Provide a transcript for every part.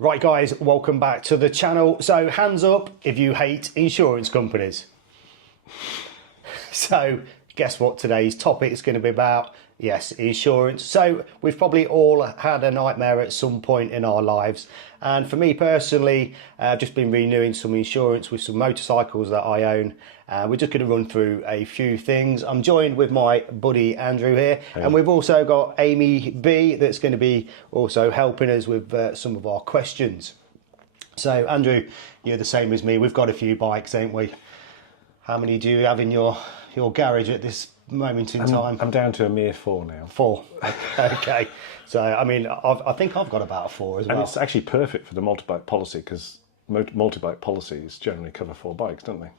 Right guys, welcome back to the channel. So hands up if you hate insurance companies. So guess what today's topic is going to be about? Yes, insurance. So we've probably all had a nightmare at some point in our lives. And for me personally, I've just been renewing some insurance with some motorcycles that I own. We're just going to run through a few things. I'm joined with my buddy Andrew here. Hey. And we've also got Amy B that's going to be also helping us with some of our questions. So Andrew, you're the same as me. We've got a few bikes, ain't we? How many do you have in your garage at this moment in time? I'm down to a mere 4 now. 4. Okay. So I mean, I think I've got about a 4 as well. And it's actually perfect for the multi-bike policy because multi-bike policies generally cover 4 bikes, don't they?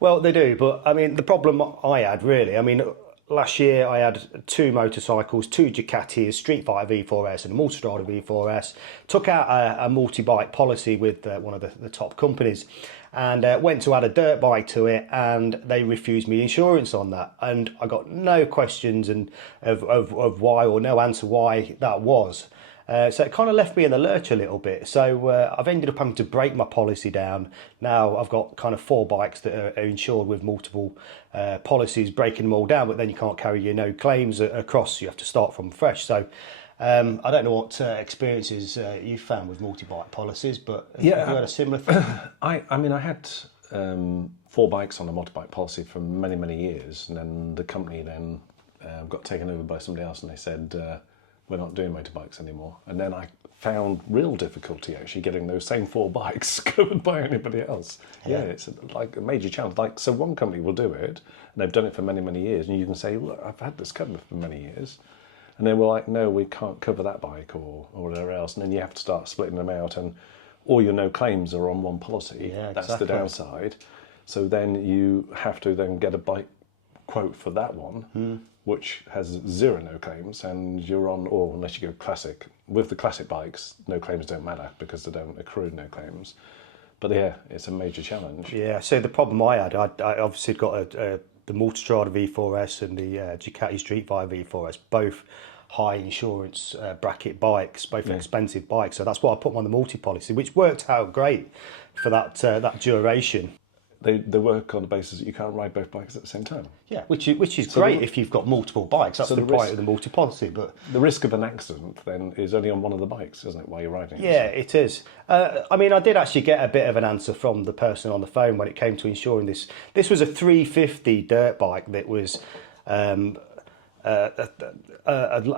Well, they do, but I mean, the problem I had really, I mean, last year I had 2 motorcycles, 2 Ducatis, Street Fighter V4S and a Multistrada V4S. Took out a multi-bike policy with one of the top companies and went to add a dirt bike to it, and they refused me insurance on that. And I got no questions of why, or no answer why that was. So it kind of left me in the lurch a little bit. So I've ended up having to break my policy down. Now I've got kind of 4 bikes that are insured with multiple policies, breaking them all down, but then you can't carry your no claims across. You have to start from fresh. So I don't know what experiences you've found with multi-bike policies, but have you had a similar thing? I mean, I had 4 bikes on a motorbike policy for many, many years, and then the company then got taken over by somebody else, and they said, we're not doing motorbikes anymore. And then I found real difficulty actually getting those same 4 bikes covered by anybody else. Yeah, it's like a major challenge. Like, so one company will do it, and they've done it for many, many years, and you can say, look, I've had this covered for many years. And they were like, no, we can't cover that bike or whatever else. And then you have to start splitting them out, and all your no claims are on one policy. Yeah, that's the downside. So then you have to then get a bike quote for that one, which has 0 no claims, and you're on, or unless you go classic. With the classic bikes, no claims don't matter because they don't accrue no claims. But yeah, it's a major challenge. Yeah, so the problem I had, I obviously got the Multistrada V4S and the Ducati Street Fighter V4S, both high insurance bracket bikes, both expensive bikes. So that's why I put them on the multi-policy, which worked out great for that duration. They work on the basis that you can't ride both bikes at the same time. Yeah, which is great if you've got multiple bikes. That's the point of the multi-policy. But the risk of an accident then is only on one of the bikes, isn't it, while you're riding? Yeah, it is. I mean, I did actually get a bit of an answer from the person on the phone when it came to insuring this. This was a 350 dirt bike that was a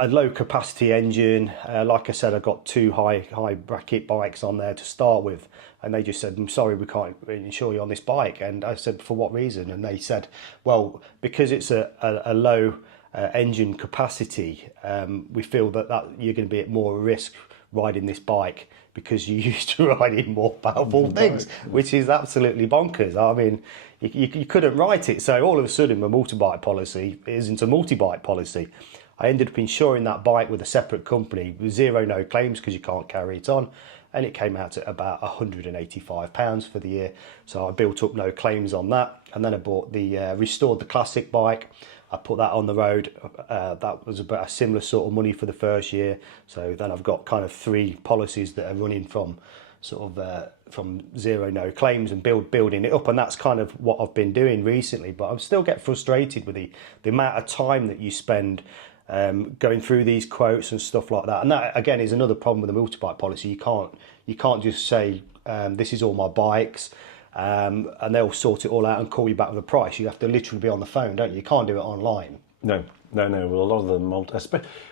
low capacity engine. Like I said, I got 2 high bracket bikes on there to start with, and they just said, I'm sorry, we can't insure you on this bike. And I said, for what reason? And they said, well, because it's a low engine capacity, we feel that you're going to be at more risk riding this bike because you used to ride in more powerful things, which is absolutely bonkers. I mean, you couldn't write it. So all of a sudden, my motorbike policy isn't a multi-bike policy. I ended up insuring that bike with a separate company with 0 no claims because you can't carry it on. And it came out at about £185 for the year. So I built up no claims on that. And then I bought restored the classic bike. I put that on the road. That was about a similar sort of money for the first year. So then I've got kind of 3 policies that are running from sort of from 0 no claims and building it up. And that's kind of what I've been doing recently. But I still get frustrated with the amount of time that you spend going through these quotes and stuff like that. And that again is another problem with the multi-bike policy. You can't just say this is all my bikes. And they'll sort it all out and call you back with a price. You have to literally be on the phone, don't you? You can't do it online. No. Well, a lot of them,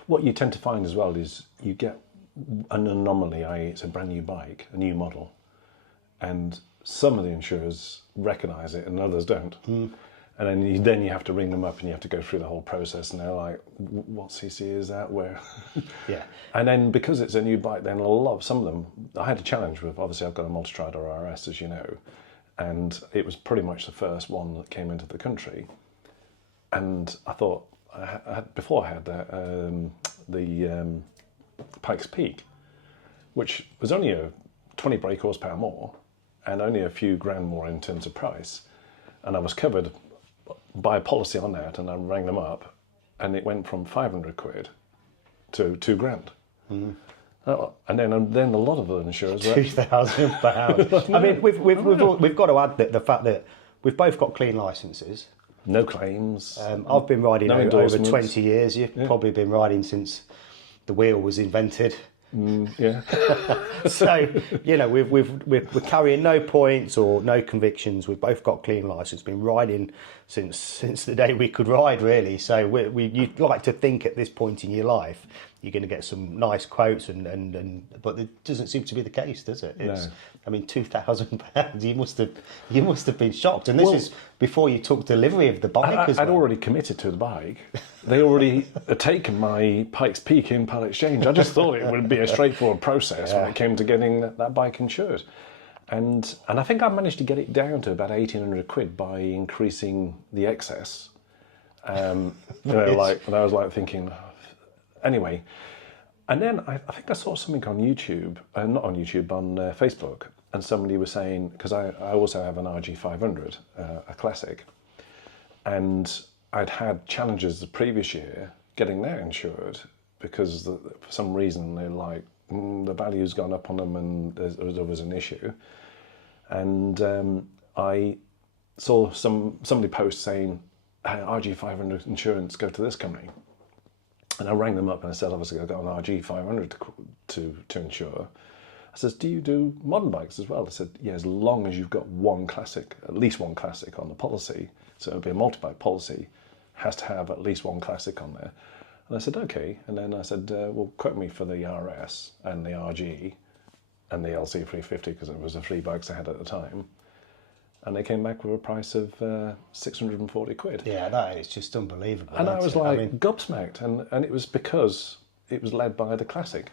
what you tend to find as well is you get an anomaly, i.e. it's a brand new bike, a new model, and some of the insurers recognise it and others don't. And then you have to ring them up and you have to go through the whole process, and they're like, what CC is that, where? Yeah. And then because it's a new bike, then some of them, I had a challenge with, obviously I've got a Multistrada RS, as you know, and it was pretty much the first one that came into the country. And I thought, before I had the Pikes Peak, which was only a 20 brake horsepower more and only a few grand more in terms of price. And I was covered by a policy on that, and I rang them up, and it went from 500 quid to 2 grand. And then a lot of the insurers were, £2,000. I mean, we've got to add that the fact that we've both got clean licenses. no claims. I've been riding No over endorsements. 20 years. You've probably been riding since the wheel was invented. Yeah. So, you know, we're carrying no points or no convictions. We've both got clean license. Been riding since the day we could ride, really. So you'd like to think at this point in your life you're going to get some nice quotes, but it doesn't seem to be the case, does it? No. I mean, £2,000. You must have been shocked. And this is before you took delivery of the bike as well. I'd already committed to the bike. They already had taken my Pikes Peak in part exchange. I just thought it would be a straightforward process when it came to getting that bike insured. And I think I managed to get it down to about 1,800 quid by increasing the excess. You know, like, and I was like thinking, anyway. And then I think I saw something on YouTube, not on YouTube, on Facebook, and somebody was saying, because I also have an RG500, a classic, and I'd had challenges the previous year getting that insured because for some reason they're like, the value's gone up on them and there was an issue. And I saw somebody post saying, hey, RG500 insurance, go to this company. And I rang them up and I said, obviously, I've got an RG500 to insure. I said, do you do modern bikes as well? They said, yeah, as long as you've got one classic, at least one classic on the policy. So it'll be a multi-bike policy, has to have at least one classic on there. And I said, okay. And then I said, well, quote me for the RS and the RG and the LC350, because it was the three bikes I had at the time. And they came back with a price of 640 quid. Yeah, that is just unbelievable. And I was like, I mean, gobsmacked. And it was because it was led by the classic.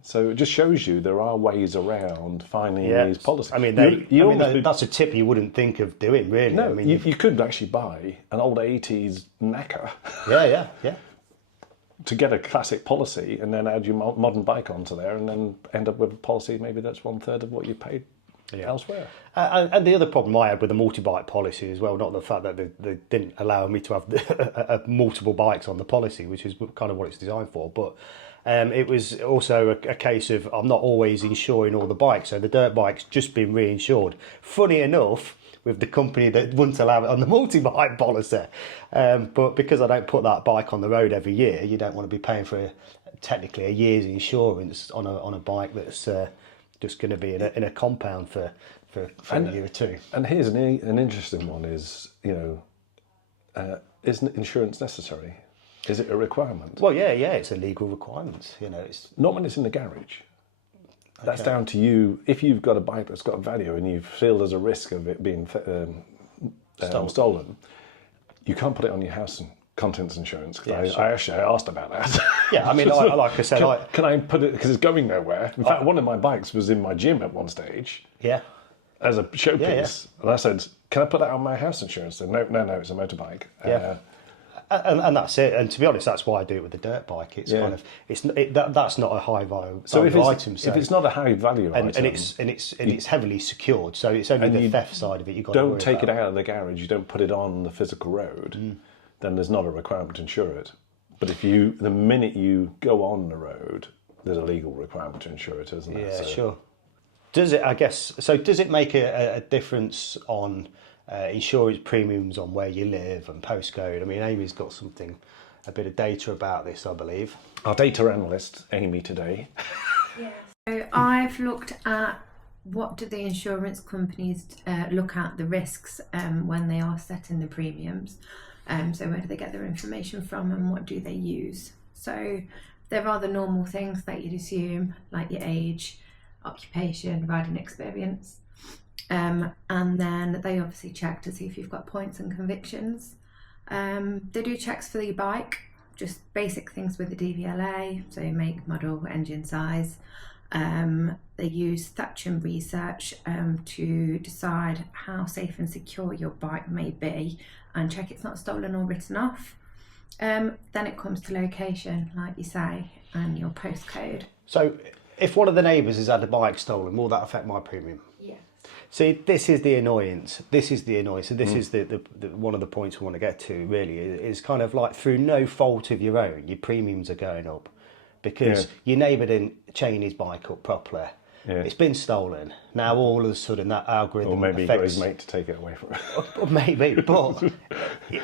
So it just shows you there are ways around finding these policies. I mean, that's a tip you wouldn't think of doing, really. No, I mean, you could actually buy an old 80s knacker yeah. to get a classic policy and then add your modern bike onto there and then end up with a policy maybe that's 1/3 of what you paid elsewhere. And the other problem I had with the multi-bike policy as well, not the fact that they didn't allow me to have multiple bikes on the policy, which is kind of what it's designed for, but it was also a case of I'm not always insuring all the bikes, so the dirt bike's just been reinsured. Funny enough, with the company that wouldn't allow it on the multi-bike policy. But because I don't put that bike on the road every year, you don't want to be paying for technically a year's insurance on a bike that's just going to be in a compound for a year or two. And here's an interesting one: is isn't insurance necessary? Is it a requirement? Well, yeah, it's a legal requirement. You know, it's not when it's in the garage. That's down to you. If you've got a bike that's got value and you feel there's a risk of it being stolen, you can't put it on your house and contents insurance. Because I actually asked about that. Yeah, I mean, like I said, can I put it because it's going nowhere? In fact, one of my bikes was in my gym at one stage. Yeah. As a showpiece, and I said, "Can I put that on my house insurance?" They said, "No, it's a motorbike." Yeah. And that's it. And to be honest, that's why I do it with the dirt bike. It's kind of that's not a high value item. So if it's not a high value item, and it's heavily secured, so it's only the theft side of it. You got don't take it out of the garage. You don't put it on the physical road. Then there's not a requirement to insure it. But the minute you go on the road, there's a legal requirement to insure it, isn't there? Yeah, sure. Does it? I guess so. Does it make a difference on insurance premiums on where you live and postcode? I mean, Amy's got a bit of data about this, I believe. Our data analyst, Amy, today. Yeah. So I've looked at what do the insurance companies look at the risks when they are setting the premiums. So where do they get their information from and what do they use? So there are the normal things that you'd assume, like your age, occupation, riding experience. And then they obviously check to see if you've got points and convictions. They do checks for your bike, just basic things with the DVLA, so make, model, engine size. They use Thatcham research to decide how safe and secure your bike may be and check it's not stolen or written off. Then it comes to location, like you say, and your postcode. So if one of the neighbours has had a bike stolen, will that affect my premium? Yeah. See, this is the annoyance. And this is the one of the points we want to get to, really, is kind of like through no fault of your own, your premiums are going up. because Yeah. your neighbour didn't chain his bike up properly. Yeah. It's been stolen. Now all of a sudden that algorithm Or maybe he got affects... his mate to take it away from him. Or maybe, but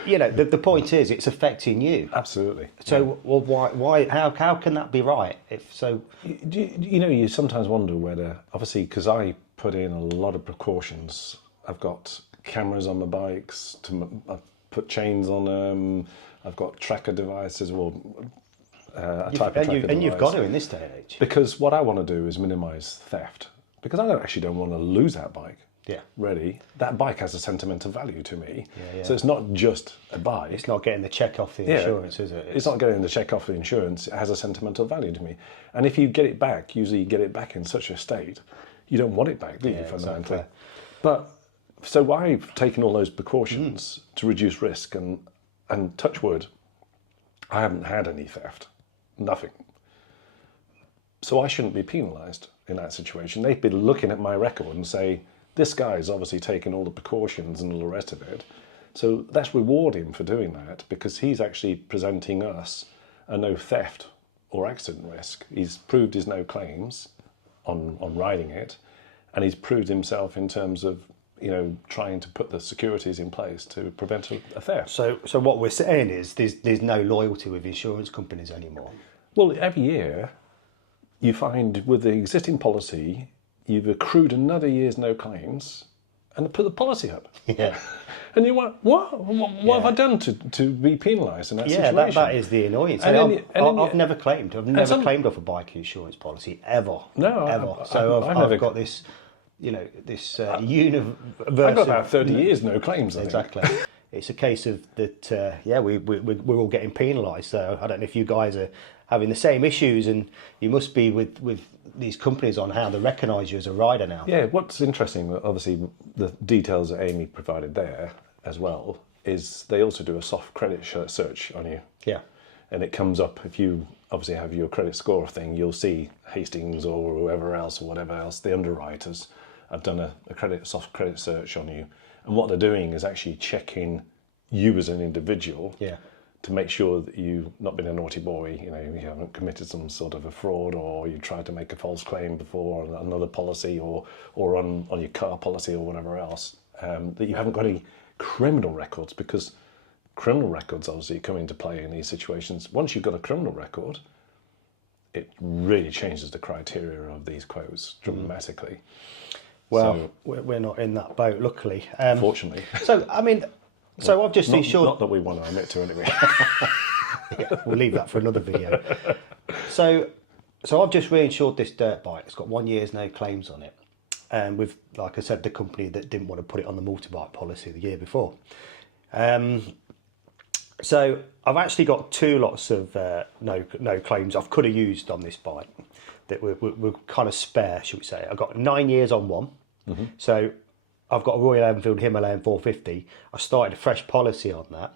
you know, the point is it's affecting you. Absolutely. So, well, why, how can that be right? If so, You know, you sometimes wonder whether, obviously, because I put in a lot of precautions. I've got cameras on my bikes, I've put chains on them, I've got tracker devices, or a type of tracker device. and you've got to in this day and age. Because what I want to do is minimise theft. Because I don't want to lose that bike. Yeah. Really. That bike has a sentimental value to me. Yeah. So it's not just a bike. It's not getting the check off the insurance, is it? It's not getting the check off the insurance. It has a sentimental value to me. And if you get it back, usually you get it back in such a state, you don't want it back, do you, fundamentally? Exactly. But so I've taken all those precautions to reduce risk, and touch wood, I haven't had any theft. Nothing. So I shouldn't be penalised in that situation. They'd be looking at my record and say, this guy's obviously taken all the precautions and all the rest of it. So let's reward him for doing that, because he's actually presenting us a no theft or accident risk. He's proved his no claims on riding it, and he's proved himself in terms of, you know, trying to put the securities in place to prevent a theft. So what we're saying is there's no loyalty with insurance companies anymore. Well, every year you find with the existing policy, you've accrued another year's no claims and put the policy up. Yeah. And you went, what have I done to be penalised in that situation? Yeah, that is the annoyance. I've never claimed. I've never claimed off a bike insurance policy ever. No, ever. So I've never got this, you know, this universal. I've got about 30 years no claims. I think. Exactly. It's a case of that. We're all getting penalised. So I don't know if you guys are having the same issues, and you must be with these companies on how they recognise you as a rider now. Yeah, what's interesting, obviously, the details that Amy provided there as well, is they also do a soft credit search on you. Yeah. And it comes up, if you obviously have your credit score thing, you'll see Hastings or whoever else or whatever else, the underwriters have done a soft credit search on you. And what they're doing is actually checking you as an individual. Yeah. To make sure that you've not been a naughty boy, you know, you haven't committed some sort of a fraud, or you tried to make a false claim before on another policy, or on your car policy or whatever else, that you haven't got any criminal records, because criminal records obviously come into play in these situations. Once you've got a criminal record, it really changes the criteria of these quotes dramatically. Well, we're not in that boat, luckily. Fortunately. So, I mean... So I've just insured... Not that we want to admit to anyway. Yeah, we'll leave that for another video. So I've just reinsured this dirt bike. It's got 1 year's no claims on it. And with, like I said, the company that didn't want to put it on the motorbike policy the year before. So I've actually got 2 lots of no claims I could have used on this bike that were kind of spare, should we say. I've got 9 years on one. Mm-hmm. So I've got a Royal Enfield Himalayan 450. I started a fresh policy on that,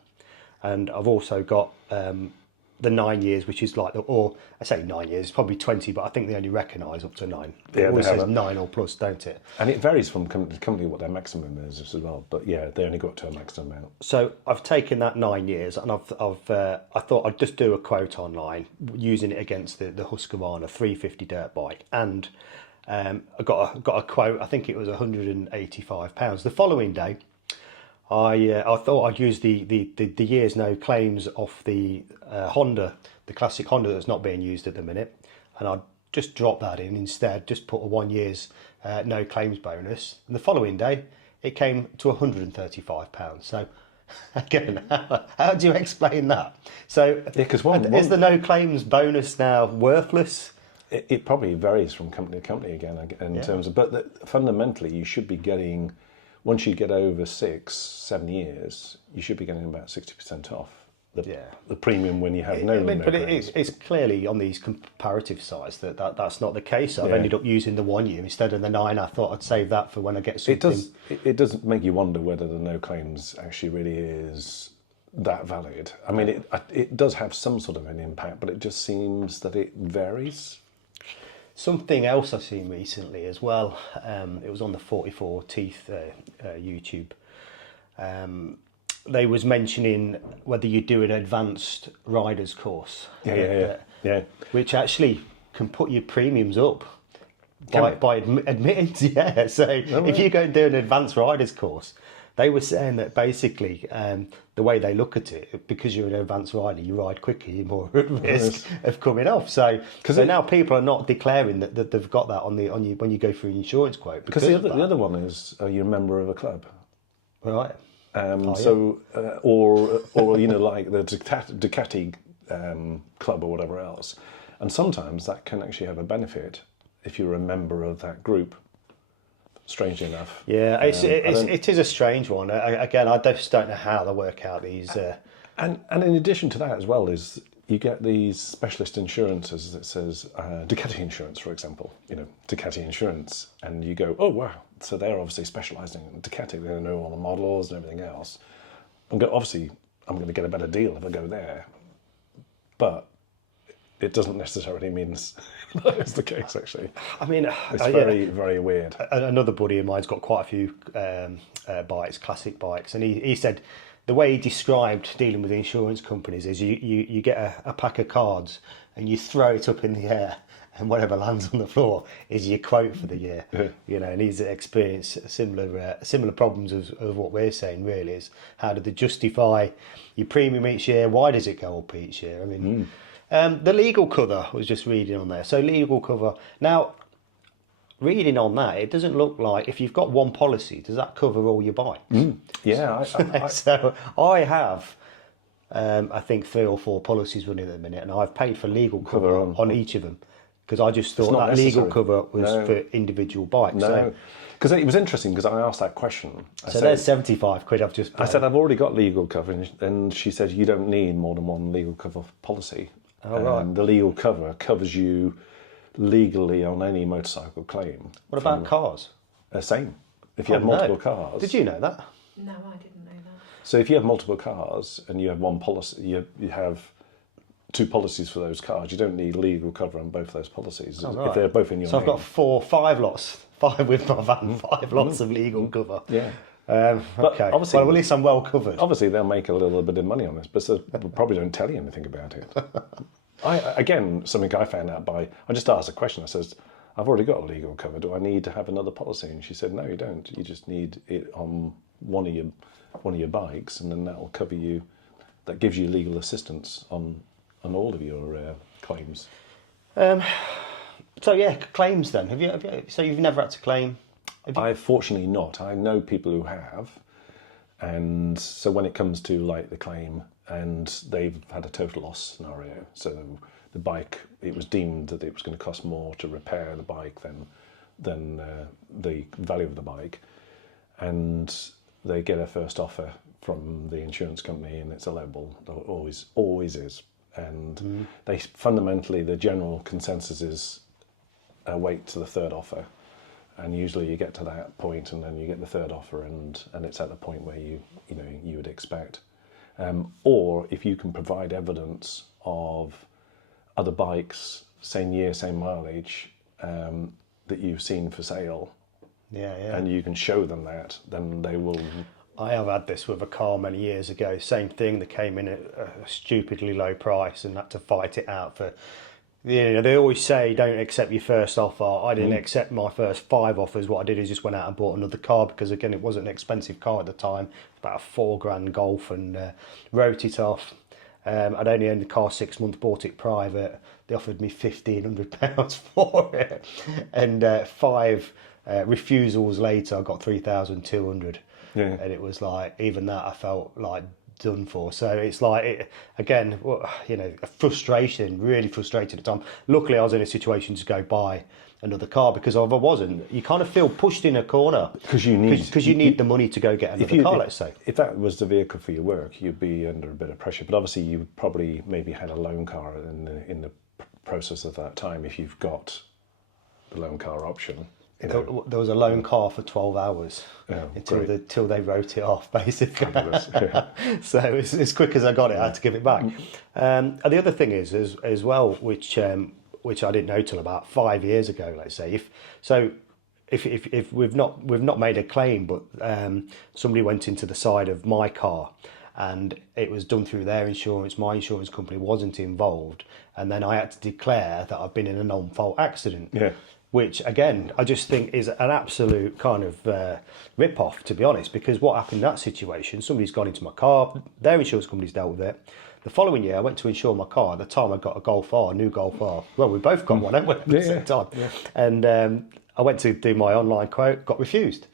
and I've also got the 9 years, which is like, or I say 9 years, it's probably 20, but I think they only recognise up to 9. It always says 9 or plus, don't it? And it varies from company to company what their maximum is as well. But yeah, they only got to a maximum amount. So I've taken that 9 years, and I thought I'd just do a quote online using it against the Husqvarna 350 dirt bike, and I got a quote. I think it was £185. The following day, I thought I'd use the year's no claims off the Honda, the classic Honda that's not being used at the minute, and I'd just drop that in instead. Just put a 1 year's no claims bonus. And the following day, it came to £135. So again, how do you explain that? So yeah, because is the no claims bonus now worthless? It probably varies from company to company again in terms of, but fundamentally you should be getting, once you get over 6-7 years, you should be getting about 60% off the premium when you have no. But it's clearly on these comparative sites that's not the case. I've ended up using the 1 year instead of the 9. I thought I'd save that for when I get something. It does make you wonder whether the no claims actually really is that valid. I mean, it does have some sort of an impact, but it just seems that it varies. Something else I've seen recently as well, it was on the 44 Teeth YouTube. They was mentioning whether you do an advanced riders course. Yeah. Yeah. which actually can put your premiums up by admittance. Yeah. So if you go and do an advanced riders course, they were saying that basically the way they look at it, because you're an advanced rider, you ride quicker, you're more at risk of coming off. So now people are not declaring that they've got that on you when you go through an insurance quote. Because the other one is, are you a member of a club? Right. Or you know, like the Ducati club or whatever else, and sometimes that can actually have a benefit if you're a member of that group. Strangely enough, yeah, it is a strange one. Again, I just don't know how they work out these. And in addition to that as well is you get these specialist insurances that says Ducati insurance, for example. You know, Ducati insurance, and you go, oh wow, so they're obviously specialising in Ducati. They know all the models and everything else. Obviously, I'm going to get a better deal if I go there, but it doesn't necessarily mean that is the case. Actually, I mean, it's very weird. Another buddy of mine's got quite a few bikes, classic bikes, and he said the way he described dealing with insurance companies is you get a pack of cards and you throw it up in the air, and whatever lands on the floor is your quote for the year. You know, and he's experienced similar problems of what we're saying. Really, is how do they justify your premium each year? Why does it go up each year? I mean. The legal cover, I was just reading on there. So legal cover. Now, reading on that, it doesn't look like if you've got one policy, does that cover all your bikes? Yeah. So I have, I think 3 or 4 policies running at the minute, and I've paid for legal cover on each of them because I just thought that legal cover was for individual bikes. No. Because it was interesting because I asked that question. There's 75 quid I've just paid. I said, I've already got legal cover, and she said, you don't need more than one legal cover policy. Right. The legal cover covers you legally on any motorcycle claim. What about cars? Same. If you have multiple cars. Did you know that? No, I didn't know that. So if you have multiple cars and you have one policy, you have 2 policies for those cars, you don't need legal cover on both those policies if they're both in your name. I've got 5 lots. 5 with my van, 5 lots of legal cover. Yeah. Okay. Obviously, well, at least I'm well covered. Obviously, they'll make a little bit of money on this, but they probably don't tell you anything about it. Something I found out I just asked a question. I says, I've already got a legal cover. Do I need to have another policy? And she said, no, you don't. You just need it on one of your bikes, and then that will cover you. That gives you legal assistance on all of your claims. So yeah, claims then. Have you? So you've never had to claim? I've fortunately not. I know people who have, and so when it comes to like the claim, and they've had a total loss scenario, so the bike, it was deemed that it was going to cost more to repair the bike than the value of the bike, and they get a first offer from the insurance company, and it's a lowball. Always is, and they fundamentally the general consensus is wait to the third offer. And usually you get to that point, and then you get the third offer, and it's at the point where you would expect. Or if you can provide evidence of other bikes, same year, same mileage, that you've seen for sale, and you can show them that, then they will. I have had this with a car many years ago. Same thing. They came in at a stupidly low price and had to fight it out for. You know, they always say don't accept your first offer. I didn't accept my first 5 offers. What I did is just went out and bought another car because, again, it wasn't an expensive car at the time. About a $4,000 Golf, and wrote it off. I'd only owned the car 6 months, bought it private. They offered me £1,500 for it. And 5 refusals later, I got 3,200. Yeah. And it was like, even that I felt like done for. So it's like, again, a frustration, really frustrated at the time. Luckily I was in a situation to go buy another car, because if I wasn't, you kind of feel pushed in a corner because you need the money to go get another car. Let's say if that was the vehicle for your work, you'd be under a bit of pressure, but obviously you probably maybe had a loan car in the process of that time if you've got the loan car option. There was a loan car for 12 hours until they wrote it off, basically. Yeah. So as quick as I got it, I had to give it back. And the other thing is as well, which I didn't know till about 5 years ago. Let's say if we've not made a claim, but somebody went into the side of my car and it was done through their insurance. My insurance company wasn't involved, and then I had to declare that I've been in a non-fault accident. Yeah. Which again, I just think is an absolute kind of rip-off, to be honest, because what happened in that situation, somebody's gone into my car, their insurance company's dealt with it. The following year, I went to insure my car. At the time, I got a Golf R, a new Golf R. Well, we both got one, haven't we, at the same time? Yeah. And I went to do my online quote, got refused.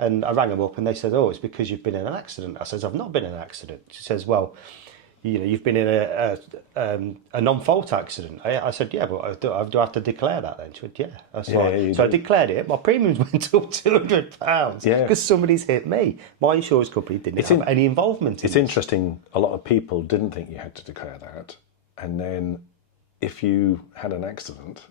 And I rang them up and they said, oh, it's because you've been in an accident. I says, I've not been in an accident. She says, well, you've been in a non-fault accident. I said, yeah, but do I have to declare that then? She said, yeah. I was like, so I declared it. My premiums went up £200 because somebody's hit me. My insurance company didn't have any involvement in It's interesting, a lot of people didn't think you had to declare that. And then if you had an accident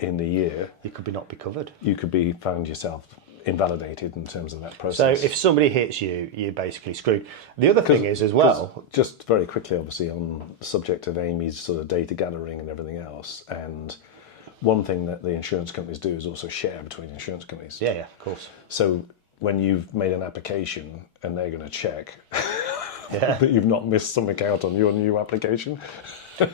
in the year, you could not be covered. You could be found yourself invalidated in terms of that process. So if somebody hits you, you're basically screwed. The other thing is as well, just very quickly, obviously, on the subject of Amy's sort of data gathering and everything else, and one thing that the insurance companies do is also share between insurance companies. Yeah, of course. So when you've made an application and they're going to check that you've not missed something out on your new application.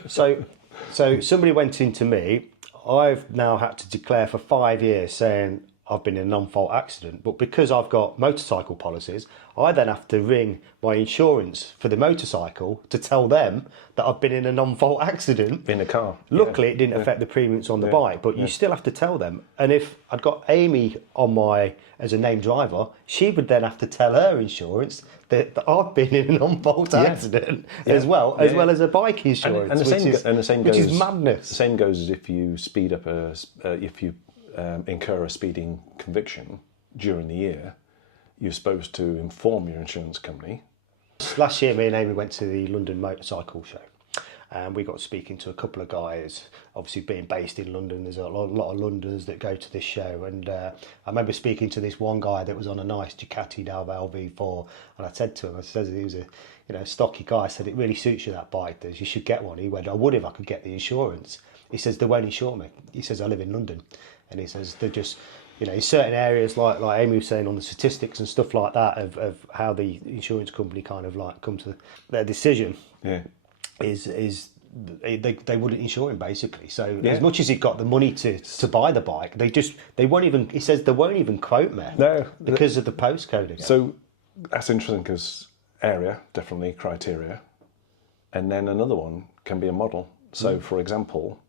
So somebody went into me. I've now had to declare for 5 years saying I've been in a non-fault accident, but because I've got motorcycle policies, I then have to ring my insurance for the motorcycle to tell them that I've been in a non-fault accident. In a car. Luckily, it didn't affect the premiums on the bike, but you still have to tell them. And if I'd got Amy on as a named driver, she would then have to tell her insurance that I've been in a non-fault accident as well as a bike insurance, which is madness. The same goes as if you speed up if you incur a speeding conviction during the year, you're supposed to inform your insurance company. Last year, me and Amy went to the London Motorcycle Show, and we got speaking to a couple of guys. Obviously, being based in London, there's a lot of Londoners that go to this show, and I remember speaking to this one guy that was on a nice Ducati Dalval V4, and I said to him, I said he was a stocky guy. I said, it really suits you, that bike, does. You should get one. He went, I would if I could get the insurance. He says, they won't insure me. He says, I live in London. And he says, they're just, in certain areas, like Amy was saying on the statistics and stuff like that, of how the insurance company kind of like come to their decision, is they wouldn't insure him, basically. So as much as he got the money to buy the bike, they won't even, he says, they won't even quote me. No. Because of the postcode again. So that's interesting, because area, definitely criteria. And then another one can be a model. So for example,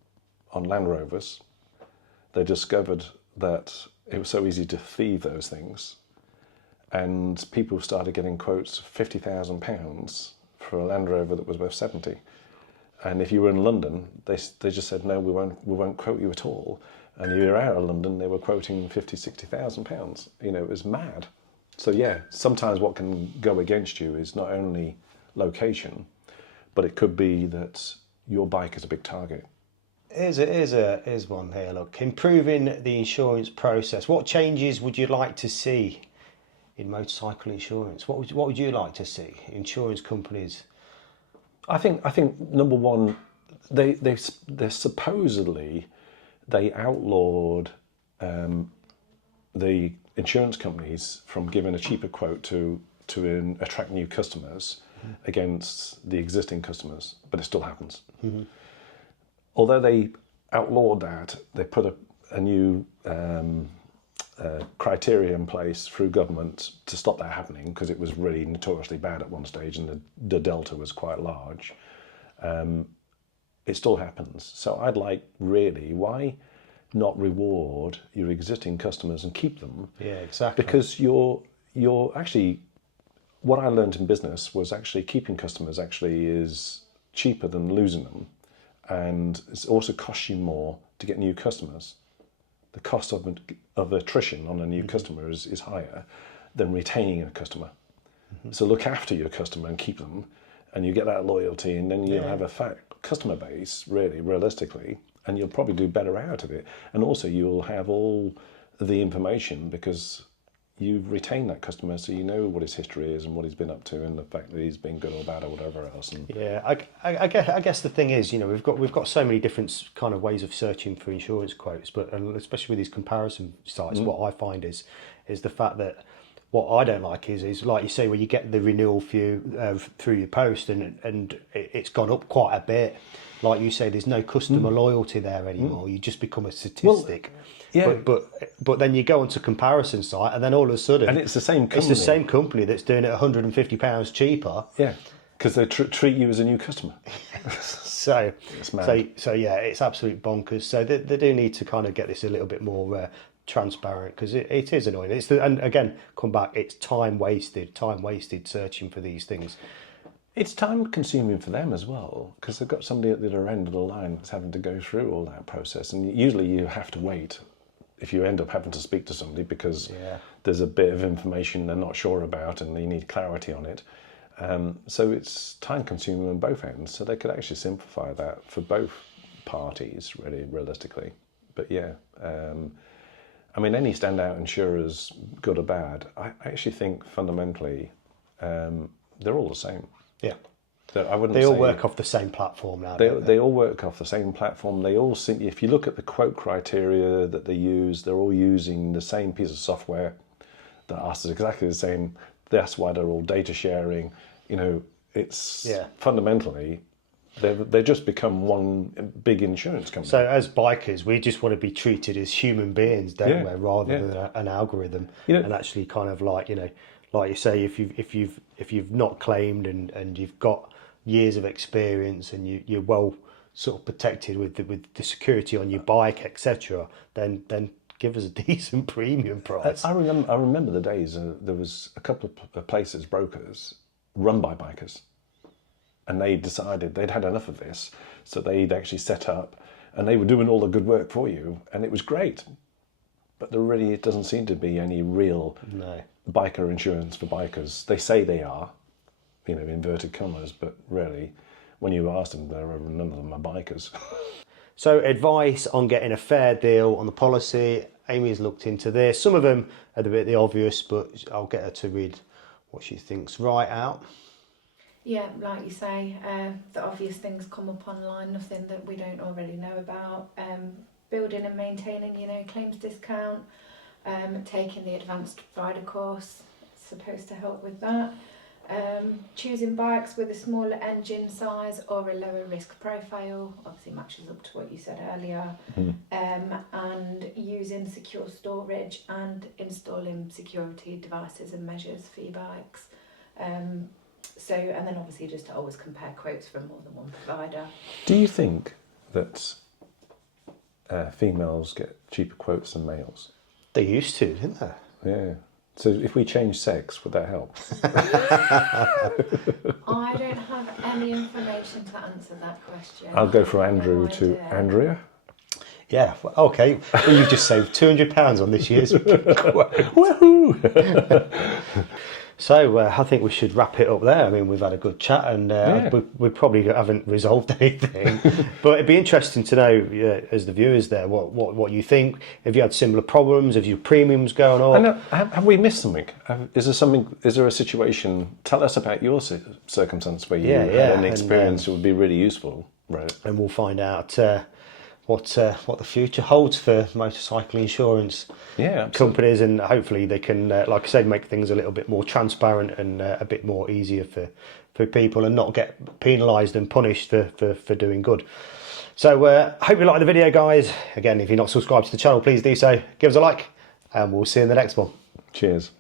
on Land Rovers, they discovered that it was so easy to thieve those things, and people started getting quotes of £50,000 for a Land Rover that was worth 70. And if you were in London, they just said, no, we won't quote you at all. And if you're out of London, they were quoting £50,000, £60,000. It was mad. So sometimes what can go against you is not only location, but it could be that your bike is a big target. Here's one here, look. Improving the insurance process. What changes would you like to see in motorcycle insurance? What would you like to see? Insurance companies? I think number one, they supposedly they outlawed the insurance companies from giving a cheaper quote to attract new customers against the existing customers, but it still happens. Although they outlawed that, they put a new criteria in place through government to stop that happening, because it was really notoriously bad at one stage and the delta was quite large. It still happens. So I'd like, really, why not reward your existing customers and keep them? Yeah, exactly. Because you're actually, what I learned in business was actually keeping customers actually is cheaper than losing them. And it also costs you more to get new customers. The cost of attrition on a new customer is higher than retaining a customer. So look after your customer and keep them, and you get that loyalty, and then you'll have a fat customer base, really, realistically, and you'll probably do better out of it. And also you'll have all the information, because you've retained that customer, so you know what his history is and what he's been up to, and the fact that he's been good or bad or whatever else. And I guess the thing is, we've got so many different kind of ways of searching for insurance quotes, but especially with these comparison sites, what I find is the fact that what I don't like is like you say, when you get the renewal through your post, and it's gone up quite a bit. Like you say, there's no customer loyalty there anymore. You just become a statistic. Yeah. But then you go onto comparison site, and then all of a sudden, And it's the same company. It's the same company that's doing it £150 cheaper. Yeah, because they treat you as a new customer. So It's mad. so yeah, it's absolute bonkers. So they do need to kind of get this a little bit more transparent, because it is annoying. And again, come back. It's time wasted searching for these things. It's time consuming for them as well, because they've got somebody at the other end of the line that's having to go through all that process. And usually you have to wait if you end up having to speak to somebody, because there's a bit of information they're not sure about and they need clarity on it. So it's time consuming on both ends. So they could actually simplify that for both parties, really, realistically. But yeah, I mean, any standout insurers, good or bad, I actually think fundamentally they're all the same. Yeah. I wouldn't They all say- work off the same platform now. don't they? They all work off the same platform. They all seem, if you look at the quote criteria that they use, they're all using the same piece of software that us is exactly the same. That's why they're all data sharing. You know, it's fundamentally they just become one big insurance company. So as bikers, we just want to be treated as human beings, don't we, rather than an algorithm. And actually, kind of like like you say, if you've not claimed and you've got years of experience and you're well sort of protected with the security on your bike, etc., then give us a decent premium price. I remember the days there was a couple of places, brokers, run by bikers, and they decided they'd had enough of this, so they'd actually set up, and they were doing all the good work for you, and it was great. But there really doesn't seem to be any real biker insurance for bikers. They say they are, inverted commas, but really, when you ask them, none of them are bikers. So advice on getting a fair deal on the policy. Amy's looked into this. Some of them are a bit the obvious, but I'll get her to read what she thinks right out. Yeah, like you say, the obvious things come up online, nothing that we don't already know about. Building and maintaining, claims discount, taking the advanced rider course, it's supposed to help with that. Choosing bikes with a smaller engine size or a lower risk profile, obviously matches up to what you said earlier. And using secure storage and installing security devices and measures for your bikes. And then obviously just to always compare quotes from more than one provider. Do you think that females get cheaper quotes than males? They used to, didn't they? Yeah. So if we change sex, would that help? I don't have any information to answer that question. I'll go from Andrew No to idea. Andrea. Yeah, well, okay. Well, you've just saved £200 on this year's Woohoo! So I think we should wrap it up there. I mean, we've had a good chat, and we probably haven't resolved anything. But it'd be interesting to know, as the viewers there, what you think. Have you had similar problems? Have your premiums going up? I know, have we missed something? Is there a situation? Tell us about your circumstance where you had an experience that would be really useful. Right. And we'll find out what the future holds for motorcycle insurance companies, and hopefully they can, like I say, make things a little bit more transparent and a bit more easier for people, and not get penalised and punished for doing good. So hope you like the video, guys. Again, if you're not subscribed to the channel, please do so. Give us a like, and we'll see you in the next one. Cheers.